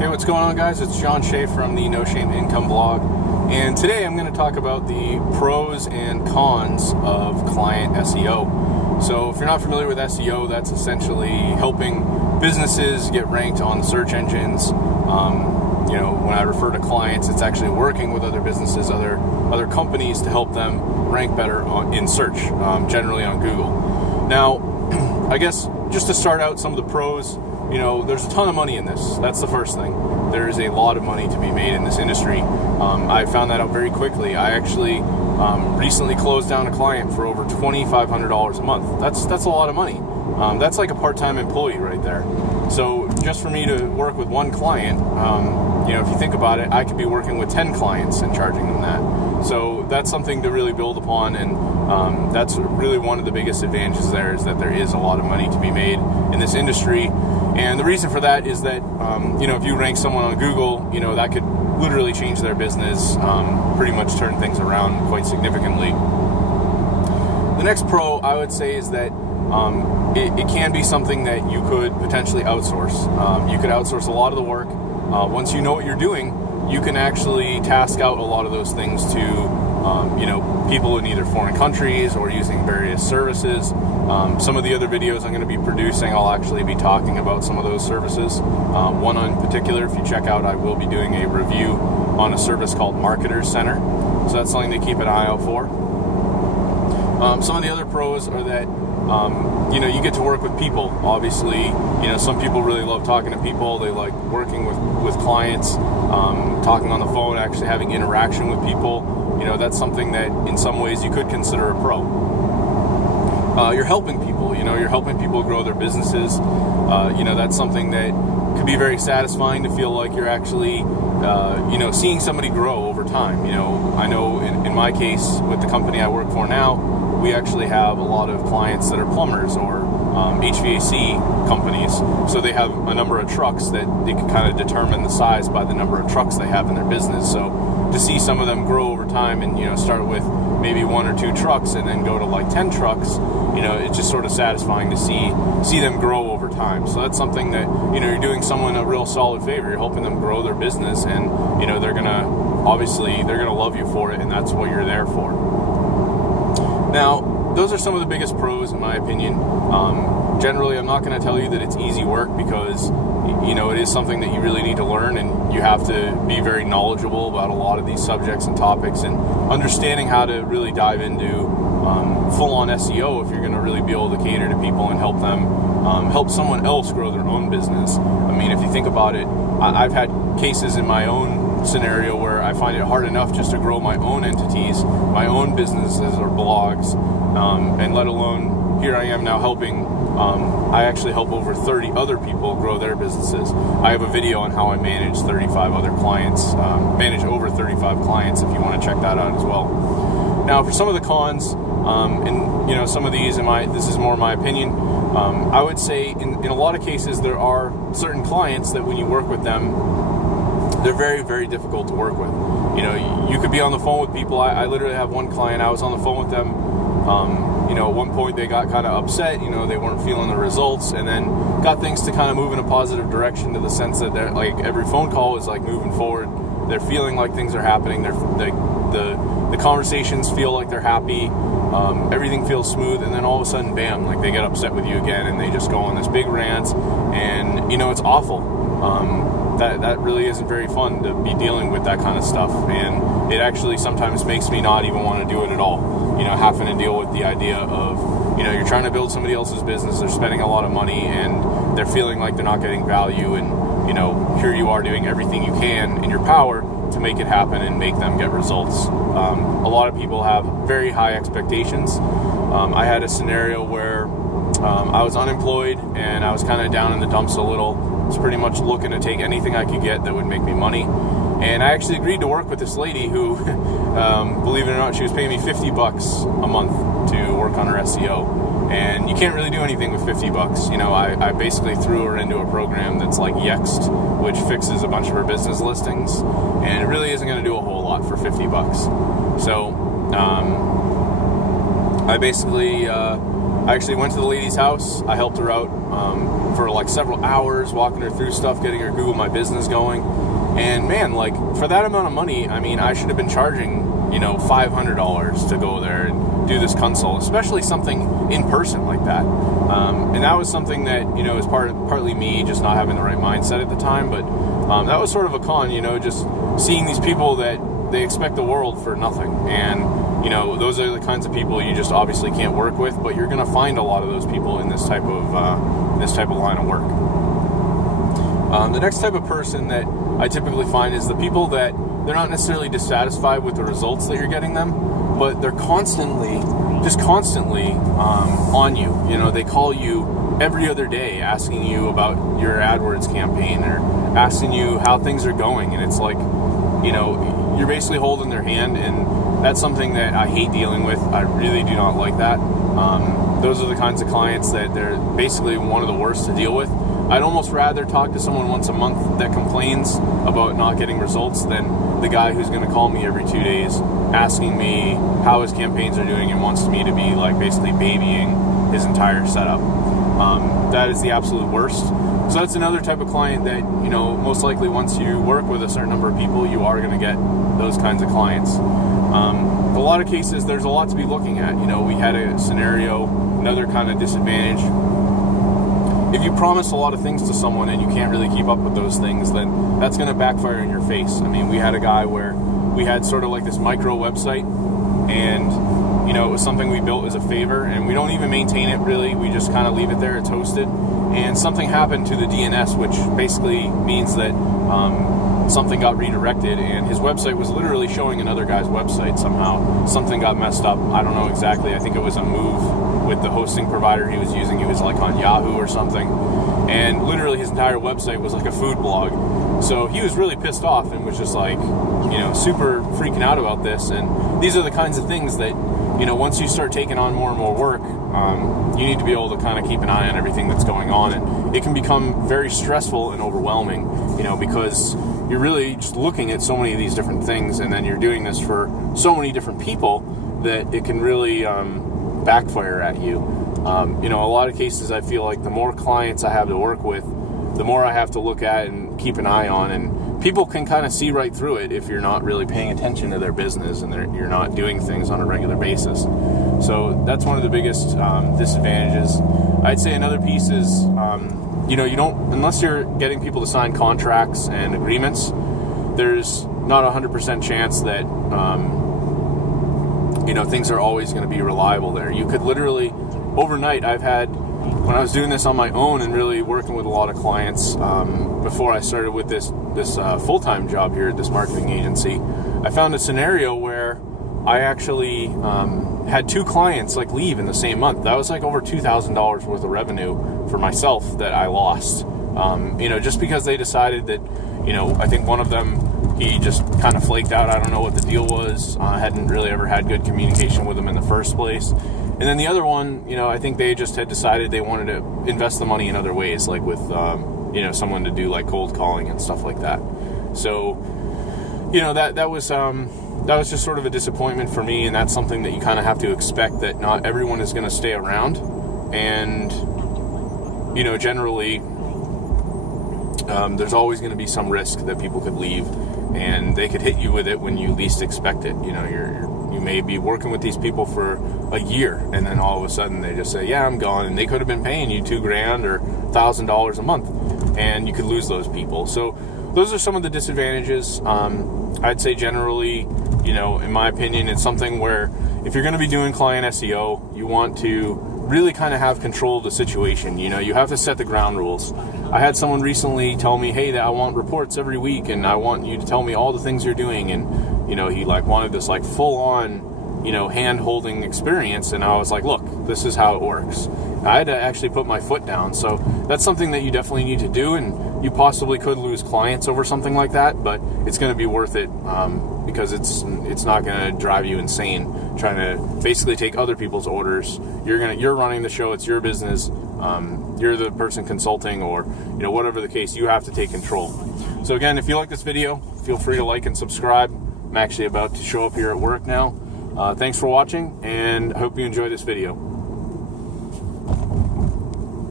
Hey, what's going on, guys? It's John Shea from the No Shame Income blog, and today I'm going to talk about the pros and cons of client SEO. So if you're not familiar with SEO, that's essentially helping businesses get ranked on search engines. When I refer to clients, it's actually working with other businesses, other companies to help them rank better in search, generally on Google. Now, I guess just to start out, some of the pros. There's a ton of money in this. That's the first thing. There is a lot of money to be made in this industry. I found that out very quickly. I actually recently closed down a client for over $2,500 a month. That's a lot of money. That's like a part-time employee right there. So just for me to work with one client, if you think about it, I could be working with 10 clients and charging them that. So that's something to really build upon, and that's really one of the biggest advantages there, is that there is a lot of money to be made in this industry. And the reason for that is that, if you rank someone on Google, that could literally change their business, pretty much turn things around quite significantly. The next pro I would say is that it can be something that you could potentially outsource. You could outsource a lot of the work. Once you know what you're doing, you can actually task out a lot of those things to people in either foreign countries or using various services. Some of the other videos I'm going to be producing, I'll actually be talking about some of those services. One in particular, if you check out, I will be doing a review on a service called Marketers Center. So that's something to keep an eye out for. Some of the other pros are that you get to work with people. Obviously, some people really love talking to people. They like working with clients, talking on the phone, actually having interaction with people. That's something that in some ways you could consider a pro. You're helping people. You're helping people grow their businesses. That's something that could be very satisfying, to feel like you're actually, seeing somebody grow over time. I know in my case, with the company I work for now, we actually have a lot of clients that are plumbers or HVAC companies. So they have a number of trucks that they can kind of determine the size by the number of trucks they have in their business. So to see some of them grow over time and, start with maybe 1 or 2 trucks and then go to like 10 trucks, it's just sort of satisfying to see them grow over time. So that's something that, you're doing someone a real solid favor. You're helping them grow their business, and, they're going to love you for it, and that's what you're there for. Now, those are some of the biggest pros, in my opinion. Generally, I'm not going to tell you that it's easy work, because, it is something that you really need to learn, and you have to be very knowledgeable about a lot of these subjects and topics, and understanding how to really dive into full-on SEO if you're going to really be able to cater to people and help them, help someone else grow their own business. I mean, if you think about it, I've had cases in my own scenario where I find it hard enough just to grow my own entities, my own businesses or blogs, and let alone here I am now helping. I actually help over 30 other people grow their businesses. I have a video on how I manage 35 other clients, manage over 35 clients, if you want to check that out as well. Now, for some of the cons, and some of these, this is more my opinion. I would say in a lot of cases there are certain clients that when you work with them, they're very, very difficult to work with. You could be on the phone with people. I literally have one client, I was on the phone with them. At one point they got kind of upset, they weren't feeling the results, and then got things to kind of move in a positive direction, to the sense that they're like, every phone call is like moving forward. They're feeling like things are happening. The conversations feel like they're happy. Everything feels smooth, and then all of a sudden, bam, like they get upset with you again, and they just go on this big rant, and it's awful. That really isn't very fun to be dealing with that kind of stuff, and it actually sometimes makes me not even want to do it at all. Having to deal with the idea of, you're trying to build somebody else's business, they're spending a lot of money, and they're feeling like they're not getting value, and, here you are doing everything you can in your power to make it happen and make them get results. A lot of people have very high expectations. I had a scenario where I was unemployed, and I was kind of down in the dumps a little. I was pretty much looking to take anything I could get that would make me money. And I actually agreed to work with this lady who, believe it or not, she was paying me $50 a month to work on her SEO. And you can't really do anything with $50. I basically threw her into a program that's like Yext, which fixes a bunch of her business listings, and it really isn't going to do a whole lot for $50. So I basically I actually went to the lady's house. I helped her out for like several hours, walking her through stuff, getting her Google My Business going. And man, like for that amount of money, I mean, I should have been charging, $500 to go there and do this consult, especially something in person like that. And that was something that, is partly me just not having the right mindset at the time. But that was sort of a con, just seeing these people that they expect the world for nothing. And, those are the kinds of people you just obviously can't work with, but you're going to find a lot of those people in this type of line of work. The next type of person that I typically find is the people that they're not necessarily dissatisfied with the results that you're getting them, but they're constantly on you. They call you every other day asking you about your AdWords campaign or asking you how things are going. And it's like, you're basically holding their hand, and that's something that I hate dealing with. I really do not like that. Those are the kinds of clients that they're basically one of the worst to deal with. I'd almost rather talk to someone once a month that complains about not getting results than the guy who's going to call me every 2 days asking me how his campaigns are doing and wants me to be like basically babying his entire setup. That is the absolute worst. So that's another type of client that, most likely once you work with a certain number of people, you are going to get those kinds of clients. A lot of cases, there's a lot to be looking at. We had a scenario, another kind of disadvantage. If you promise a lot of things to someone and you can't really keep up with those things, then that's going to backfire in your face. I mean, we had a guy where we had sort of like this micro website, and it was something we built as a favor, and we don't even maintain it really. We just kind of leave it there. It's hosted, and something happened to the DNS, which basically means that something got redirected, and his website was literally showing another guy's website somehow. Something got messed up. I don't know exactly. I think it was a move with the hosting provider he was using. He was like on Yahoo or something, and literally his entire website was like a food blog. So he was really pissed off and was just like, super freaking out about this. And these are the kinds of things that, once you start taking on more and more work, you need to be able to kind of keep an eye on everything that's going on. And it can become very stressful and overwhelming, because you're really just looking at so many of these different things, and then you're doing this for so many different people that it can really backfire at you. A lot of cases I feel like the more clients I have to work with, the more I have to look at and keep an eye on, and people can kind of see right through it if you're not really paying attention to their business and you're not doing things on a regular basis. So that's one of the biggest disadvantages. I'd say another piece is, you don't, unless you're getting people to sign contracts and agreements, there's not 100% chance that, things are always going to be reliable there. You could literally, overnight, when I was doing this on my own and really working with a lot of clients, before I started with this full-time job here at this marketing agency, I found a scenario where I actually had 2 clients leave in the same month. That was over $2,000 worth of revenue for myself that I lost. Just because they decided that, I think one of them, he just kind of flaked out. I don't know what the deal was. I hadn't really ever had good communication with him in the first place. And then the other one, I think they just had decided they wanted to invest the money in other ways, like with, someone to do cold calling and stuff like that. So, that was just sort of a disappointment for me, and that's something that you kind of have to expect, that not everyone is going to stay around. And, generally, there's always going to be some risk that people could leave, and they could hit you with it when you least expect it. You may be working with these people for a year, and then all of a sudden they just say, yeah, I'm gone, and they could have been paying you $2,000 or $1,000 a month, and you could lose those people. So those are some of the disadvantages. I'd say generally, in my opinion, it's something where if you're going to be doing client SEO, you want to really kind of have control of the situation. You have to set the ground rules. I had someone recently tell me, hey, I want reports every week, and I want you to tell me all the things you're doing. And, he wanted this full-on, hand-holding experience. And I was like, look, this is how it works. I had to actually put my foot down. So that's something that you definitely need to do. And you possibly could lose clients over something like that, but it's going to be worth it, because it's not going to drive you insane trying to basically take other people's orders. You're running the show. It's your business. You're the person consulting, or whatever the case. You have to take control. So again, if you like this video, feel free to like and subscribe. I'm actually about to show up here at work now. Thanks for watching, and I hope you enjoy this video.